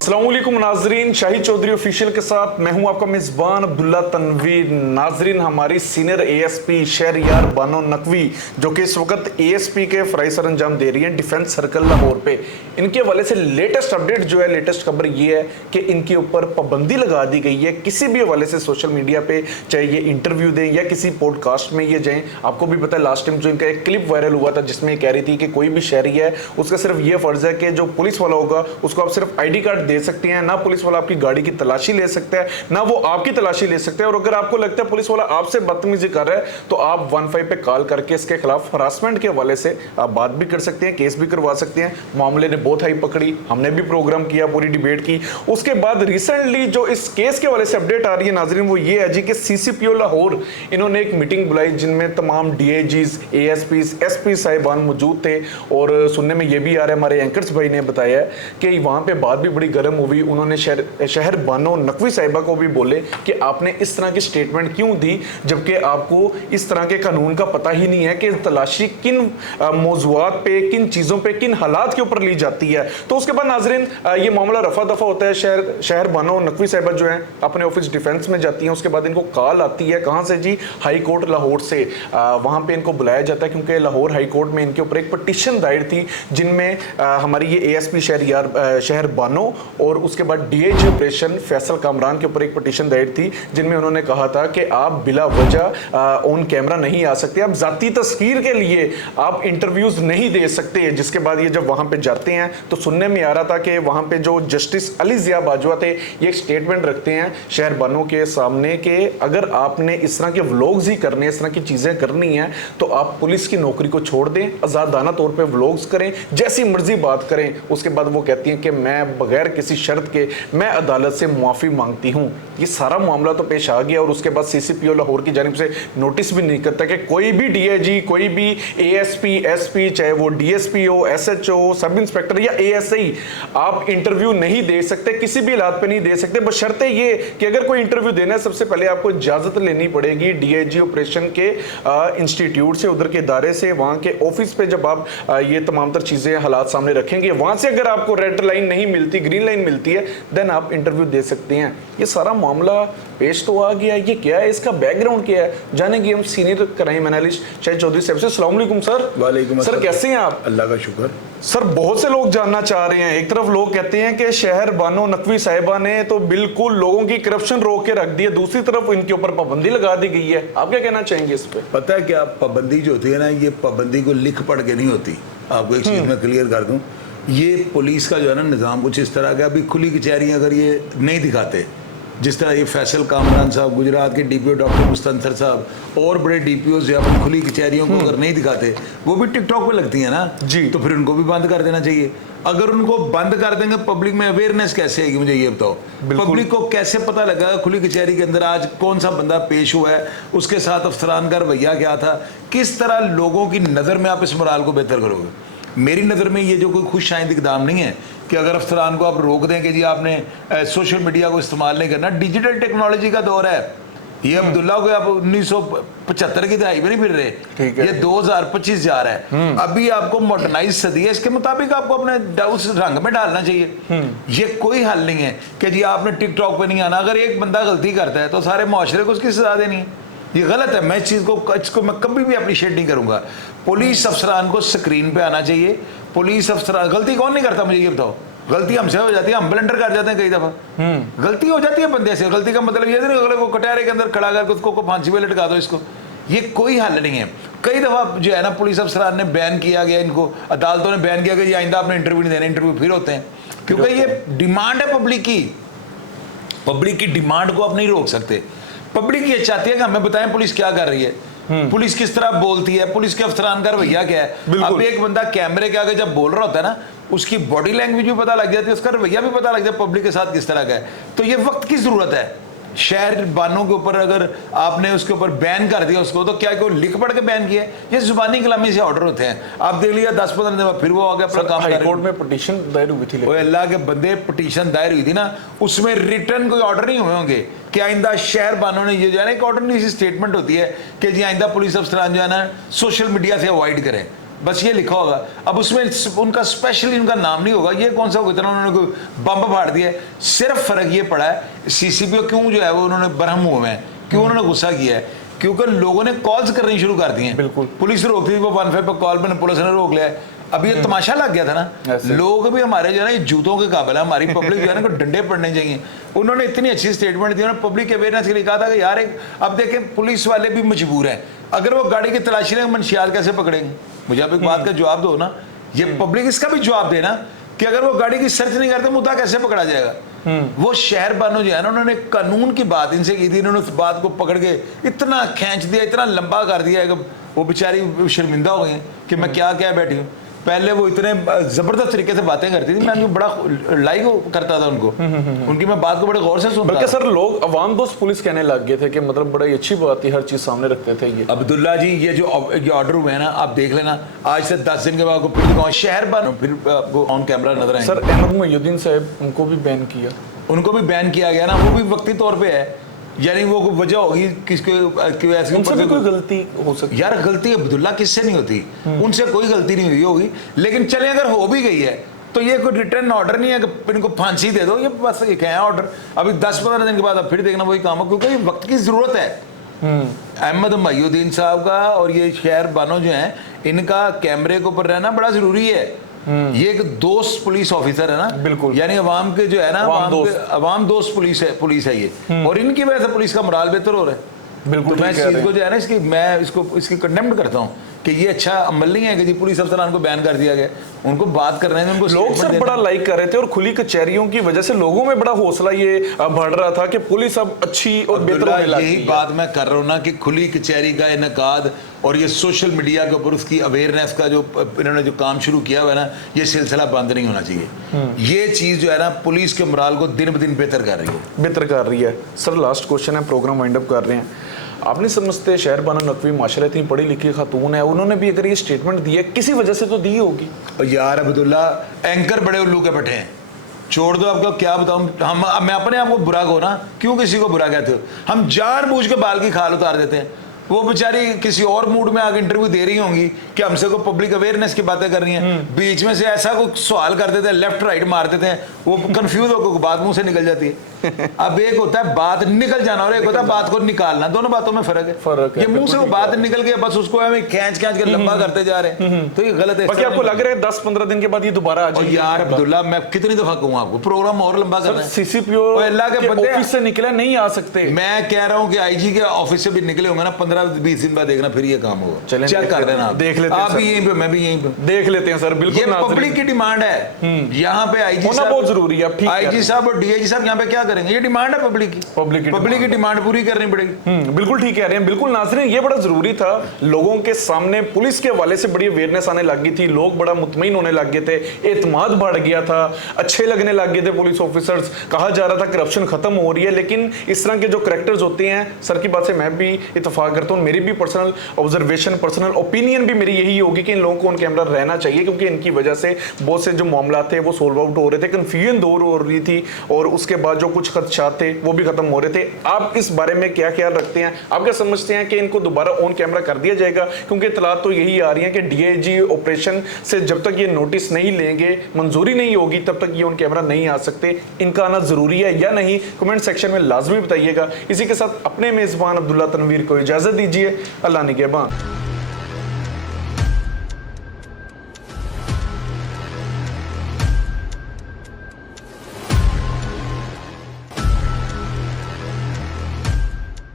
अस्सलामुअलैकुम नाजरीन, शाहिद चौधरी ऑफिशियल के साथ मैं हूं आपका मेजबान अब्दुल्ला तनवीर। नाजरीन, हमारी सीनियर एएसपी शहरयार बानो नकवी जो कि इस वक्त एएसपी के फराइज सर अंजाम दे रही हैं डिफेंस सर्कल लाहौर पे, इनके हवाले से लेटेस्ट अपडेट जो है, लेटेस्ट खबर ये है कि इनके ऊपर पाबंदी लगा दी गई है किसी भी हवाले से सोशल मीडिया पे, चाहे ये इंटरव्यू दें या किसी पॉडकास्ट में ये जाएं। आपको भी पता है लास्ट टाइम जो इनका एक क्लिप वायरल हुआ था जिसमें कह रही थी कि कोई भी शहरी है उसका सिर्फ ये फर्ज है कि जो पुलिस वाला होगा उसको आप सिर्फ ID कार्ड दे सकती हैं, ना पुलिस वाला आपकी गाड़ी की तलाशी ले सकता है, ना वो आपकी तलाशी ले सकता है। और अगर आपको लगता है पुलिस वाला आपसे बदतमीजी कर रहा है तो आप 15 पे कॉल करके इसके खिलाफ हरासमेंट के हवाले से आप बात भी कर सकते हैं, केस भी करवा सकते हैं। मामले ने बहुत हाई पकड़ी, हमने भी प्रोग्राम किया, पूरी डिबेट की। उसके बाद रिसेंटली जो इस केस के हवाले से अपडेट आ रही है नाजरीन, वो ये है जी कि CCPO लाहौर इन्होंने एक मीटिंग बुलाई जिनमें तमाम DIGs, ASPs, SP साहिबान मौजूद थे। और सुनने में ये भी आ रहा है, हमारे एंकर्स भाई ने बताया कि वहाँ पे बात भी बड़ी गर्म हुई। उन्होंने शहर बानो नकवी साहिबा को भी बोले कि आपने इस तरह की स्टेटमेंट क्यों दी जबकि आपको इस तरह के कानून का पता ही नहीं है कि तलाशी किन मौजुआत पे, किन चीज़ों पे, किन हालात के ऊपर ली जाती है। तो उसके बाद नाजरीन ये मामला रफा दफा होता है। शहर बानो नकवी साहिबा जो है अपने ऑफिस डिफेंस में जाती हैं। उसके बाद इनको कॉल आती है, कहाँ से जी? हाई कोर्ट लाहौर से। वहाँ पे इनको बुलाया जाता है क्योंकि लाहौर हाई कोर्ट में इनके ऊपर एक पटिशन दायर थी जिनमें हमारी ये ASP शहर बानो और उसके बाद DIG ऑपरेशन फैसल कामरान के ऊपर एक पटिशन दायर थी जिनमें उन्होंने कहा था कि आप बिला वजह ऑन कैमरा नहीं आ सकते, आप जाती तस्वीर के लिए आप इंटरव्यूज नहीं दे सकते। जिसके बाद ये जब वहां पे जाते हैं तो सुनने में आ रहा था कि वहां पे जो जस्टिस अली जिया बाजवा थे ये एक स्टेटमेंट रखते हैं शहर बानो के सामने कि अगर आपने इस तरह के व्लॉग्स ही करने, इस तरह की चीजें करनी है तो आप पुलिस की नौकरी को छोड़ दें, आजादाना तौर पर व्लॉग्स करें, जैसी मर्जी बात करें। उसके बाद वो कहती हैं कि मैं बगैर किसी शर्त के मैं अदालत से मुआफी मांगती हूं। ये सारा मामला तो पेश आ गया और उसके बाद CCPO लाहौर की जानिब से नोटिस भी नहीं करता कि कोई भी DIG, कोई भी ASP, SP, चाहे वो DSP हो, SHO, सब इंस्पेक्टर या ASI, आप इंटरव्यू नहीं दे सकते, किसी भी हालात पे नहीं दे सकते। बशर्ते ये कि अगर कोई इंटरव्यू देना है सबसे पहले आपको इजाजत लेनी पड़ेगी DIG ऑपरेशन के इंस्टीट्यूट से, उधर के इदारे से, वहां के ऑफिस पे। जब आप ये तमाम तर चीजें हालात सामने रखेंगे, वहां से अगर आपको रेड लाइन नहीं मिलती, ग्रीन लाइन मिलती है, देन आप इंटरव्यू दे सकते हैं। ये सारा मामला पेश तो आ गया, ये क्या है, इसका बैकग्राउंड क्या है, जानेंगे हम senior crime analyst Shahid Chaudhary साहब से। अस्सलाम वालेकुम सर। वालेकुम सर, कैसे हैं आप? अल्लाह का शुक्र। सर, बहुत से लोग जानना चाह रहे हैं। एक तरफ लोग कहते हैं कि शहर बानो नकवी साहिबा ने तो बिल्कुल लोगों की करप्शन रोक के रख दी है, दूसरी तरफ इनके ऊपर पाबंदी लगा दी गई है। आप क्या कहना चाहेंगे इस पे? पता है क्या, पाबंदी जो होती है ना, ये पाबंदी को लिख पढ़ के नहीं होती। आपको एक चीज मैं क्लियर कर दूं, ये पुलिस का जो है ना निज़ाम कुछ इस तरह का, अभी खुली कचहरी अगर ये नहीं दिखाते, जिस तरह ये फैसल कामरान साहब, गुजरात के DPO डॉक्टर मुस्तंसर साहब और बड़े DPOs जो अपनी खुली कचहरियों को अगर नहीं दिखाते, वो भी टिकटॉक पे लगती है ना जी, तो फिर उनको भी बंद कर देना चाहिए। अगर उनको बंद कर देंगे, पब्लिक में अवेयरनेस कैसे आएगी? मुझे ये बताओ, पब्लिक को कैसे पता लगा खुली कचहरी के अंदर आज कौन सा बंदा पेश हुआ है, उसके साथ अफसरान का रवैया क्या था, किस तरह लोगों की नज़र में आप इस मराल को बेहतर करोगे? मेरी नज़र में ये जो कोई खुश आइंद इकदाम नहीं है कि अगर अफसरान को आप रोक दें कि जी आपने सोशल मीडिया को इस्तेमाल नहीं करना। डिजिटल टेक्नोलॉजी का दौर है ये। अब्दुल्ला को आप 1975 की दहाई में नहीं फिर रहे, ये 2025 जा रहा है। अभी आपको मॉडर्नाइज सदी है, इसके मुताबिक आपको अपने उस रंग में डालना चाहिए। ये कोई हल नहीं है कि जी आपने टिकटॉक पे नहीं आना। अगर एक बंदा गलती करता है तो सारे मुआशरे को उसकी सजा देनी है, ये गलत है। मैं इस चीज़ को मैं कभी भी अप्रिशिएट नहीं करूंगा। पुलिस अफसरान को स्क्रीन पे आना चाहिए। पुलिस अफसरान, गलती कौन नहीं करता मुझे ये बताओ? गलती हमसे हो जाती है, हम ब्लंडर कर जाते हैं कई दफ़ा। गलती हो जाती है बंदे से। गलती का मतलब ये नहीं अगले को कटहरे के अंदर खड़ा करके उसको फांसी पे लटका दो इसको, ये कोई हल नहीं है। कई दफ़ा जो है ना पुलिस अफसरान ने बैन किया गया, इनको अदालतों ने बैन किया गया, आइंदा आपने इंटरव्यू नहीं देना। इंटरव्यू फिर होते हैं क्योंकि ये डिमांड है पब्लिक की। पब्लिक की डिमांड को आप नहीं रोक सकते। पब्लिक ये चाहती है कि हमें बताएं पुलिस क्या कर रही है, पुलिस किस तरह बोलती है, पुलिस के अफसरान का रवैया क्या है। अब एक बंदा कैमरे के आगे जब बोल रहा होता है ना, उसकी बॉडी लैंग्वेज भी पता लग जाती है, उसका रवैया भी पता लग जाता है पब्लिक के साथ किस तरह का है। तो ये वक्त की जरूरत है। शहर बानों के ऊपर अगर आपने उसके ऊपर बैन कर दिया उसको, तो क्या कोई लिख पढ़ के बैन किया है? ये जुबानी कलामी से ऑर्डर होते हैं। आप देख लिया 10-15 दिन बाद फिर वो आ गया अपना काम कर रहे हैं। हाईकोर्ट में पिटीशन दायर हुई थी, ओए अल्लाह के बंदे, पिटीशन दायर हुई थी ना, उसमें रिटर्न कोई ऑर्डर नहीं हुए होंगे कि आइंदा शहर बानों ने ये जो है ना, एक ऑर्डर नहीं सी स्टेटमेंट होती है कि जी आइंदा पुलिस अफसरान जो है ना सोशल मीडिया से अवॉइड करें, बस ये लिखा होगा। अब उसमें उनका स्पेशली उनका नाम नहीं होगा। ये कौन सा इतना उन्होंने कोई बम फाड़ दिया है? सिर्फ फर्क ये पड़ा है सीसीपी क्यों जो है वो उन्होंने बरहम हुए हैं, क्यों उन्होंने गुस्सा किया है, क्योंकि लोगों ने कॉल्स करनी शुरू कर दी हैं। बिल्कुल, पुलिस रोकती थी, वो 15 पे कॉल पर पुलिस ने रोक लिया है। अब ये तमाशा लग गया था ना, लोग भी हमारे जो है ना जूतों के काबिल है, हमारी पब्लिक जो है ना को डंडे पड़ने चाहिए। उन्होंने इतनी अच्छी स्टेटमेंट दी, उन्होंने पब्लिक अवेयरनेस के लिए कहा था कि यार एक, अब देखें पुलिस वाले भी मजबूर हैं, अगर वो गाड़ी की तलाशी लेंगे मंशियात कैसे पकड़ेंगे? मुझे आप एक बात का जवाब दो ना, ये पब्लिक इसका भी जवाब देना कि अगर वो गाड़ी की सर्च नहीं करते मुद्दा कैसे पकड़ा जाएगा? वो शहर बानो जो है ना, उन्होंने कानून की बात इनसे की थी, इन्होंने उस बात को पकड़ के इतना खींच दिया, इतना लंबा कर दिया है कि वो बेचारी शर्मिंदा हो गई कि मैं क्या क्या बैठी हूँ। पहले वो इतने जबरदस्त तरीके से बातें करती थी, मैं उनको बड़ा लाइक करता था उनको, उनकी मैं बात को बड़े गौर से सुनता था। सर लोग अवाम दोस्त पुलिस कहने लग गए थे कि मतलब बड़ी अच्छी बात थी, हर चीज सामने रखते थे। ये अब्दुल्ला जी, ये जो ऑर्डर हुए हैं ना, आप देख लेना, आज से 10 दिन के बाद आपको फिर शहर बानो फिर आपको ऑन कैमरा नजर आएंगे। सर अहमद मोइनुद्दीन साहब, उनको भी बैन किया, उनको भी बैन किया गया ना, वो भी वक्ती तौर पे है, यानी वो वजह होगी किसके ऐसे उनसे भी कोई गलती हो सकती यार? गलती अब्दुल्ला किससे नहीं होती, उनसे कोई गलती नहीं हुई होगी, लेकिन चले अगर हो भी गई है तो ये कोई रिटर्न ऑर्डर नहीं है कि इनको फांसी दे दो, ये बस एक है ऑर्डर। अभी 10-15 दिन के बाद अब फिर देखना वही काम है, क्योंकि वक्त की जरूरत है। अहमद मोइनुद्दीन साहब का और ये शहर बानो जो है, इनका कैमरे के ऊपर रहना बड़ा जरूरी है। ये एक दोस्त पुलिस ऑफिसर है ना, बिल्कुल, यानी अवाम के जो है ना, अवाम दोस्त पुलिस है ये, और इनकी वजह से पुलिस का मोराल बेहतर हो रहा है। बिल्कुल, तो मैं इस चीज को जो है ना, मैं इसकी कंडेम्ड करता हूँ कि ये अच्छा अमल नहीं है कि जी पुलिस अफसरान को बैन कर दिया गया। उनको बात कर रहे हैं, उनको लोग सर बड़ा लाइक कर रहे थे, और खुली कचहरियों की वजह से लोगों में बड़ा हौसला ये बढ़ रहा था कि पुलिस अब अच्छी और बेहतर होने लगी है। यही बात मैं कर रहा हूँ ना कि खुली कचहरी का इनकाद और ये सोशल मीडिया के ऊपर उसकी अवेयरनेस का जो इन्होंने जो काम शुरू किया हुआ है ना, ये सिलसिला बंद नहीं होना चाहिए। ये चीज़ जो है ना, पुलिस के मोराल को दिन ब दिन बेहतर कर रही है। सर लास्ट क्वेश्चन है, प्रोग्राम वाइंड अप कर रहे हैं। आप नहीं समझते शहर बानो नकवी माशाल्लाह इतनी पढ़ी लिखी खातून है, उन्होंने भी अगर ये स्टेटमेंट दी है किसी वजह से तो दी होगी? यार अब्दुल्ला, एंकर बड़े उल्लू के बैठे हैं, छोड़ दो। आपको क्या बताऊं, हम मैं अपने आप को बुरा कहो ना, क्यों किसी को बुरा कहते हो? हम जानबूझ के बाल की खाल उतार देते हैं। वो बेचारी किसी और मूड में आके इंटरव्यू दे रही होंगी कि हमसे को पब्लिक अवेयरनेस की बातें कर रही हैं, बीच में से ऐसा कोई सवाल कर देते हैं, लेफ्ट राइट मार देते हैं, वो कंफ्यूज होकर बात मुंह से निकल जाती है। अब एक होता है बात निकल जाना और एक होता है बात को निकालना, दोनों बातों में फर्क है। ये मुंह से वो बात निकल गई, बस उसको हमें खींच के लंबा करते जा रहे हैं, तो ये गलत है। बाकी आपको लग रहा है 10-15 दिन के बाद ये दोबारा आ जाएगी? यार अब्दुल्ला, मैं कितनी दफा कहूँ आपको, प्रोग्राम और लंबा करना है। सीसीपीओ अल्लाह के बंदे ऑफिस से निकले नहीं आ सकते। मैं कह रहा हूँ कि आईजी के ऑफिस से भी निकले होंगे ना, 15-20 दिन बाद देखना फिर ये काम होगा। चेक कर देना, देख लेते हैं। आप भी यहीं पे, मैं भी यहीं पे, देख लेते हैं सर। बिल्कुल, ये पब्लिक की डिमांड है, यहाँ पे आईजी होना बहुत जरूरी है। आईजी साहब और डीआईजी साहब यहाँ पे क्या करेंगे? ये डिमांड है पब्लिक की डिमांड पूरी करनी पड़ेगी। बिल्कुल ठीक कह रहे हैं। बिल्कुल नाज़रीन, ये बड़ा जरूरी था। लोगों के सामने पुलिस के हवाले से बड़ी अवेयरनेस आने लग गई थी, लोग बड़ा मुतमईन होने लग गए थे, एतमाद बढ़ गया था, अच्छे लगने लग गए थे पुलिस ऑफिसर्स, कहा जा रहा था करप्शन खत्म हो रही है। लेकिन इस तरह के जो करेक्टर्स होते हैं, सर की बात से मैं भी इत्तेफाक करता हूँ, मेरी भी पर्सनल ऑब्जर्वेशन, पर्सनल ओपिनियन भी मेरी यही होगी कि इन लोगों को ऑन कैमरा रहना चाहिए, क्योंकि इनकी वजह से बहुत से जो मामला थे वो सोल्व आउट हो रहे थे, कंफ्यूजन दूर हो रही थी, और उसके बाद जो कुछ खदशात थे वो भी खत्म हो रहे थे। आप इस बारे में क्या ख्याल रखते हैं? आप क्या समझते हैं कि इनको दोबारा ऑन कैमरा कर दिया जाएगा? क्योंकि इतलात तो यही आ रही है कि डीआईजी ऑपरेशन से जब तक ये नोटिस नहीं लेंगे, मंजूरी नहीं होगी, तब तक ये ऑन कैमरा नहीं आ सकते। इनका आना जरूरी है या नहीं, कमेंट सेक्शन में लाजमी बताइएगा। इसी के साथ अपने मेजबान अब्दुल्ला तनवीर को इजाजत दीजिए। अल्लाह निगहबान।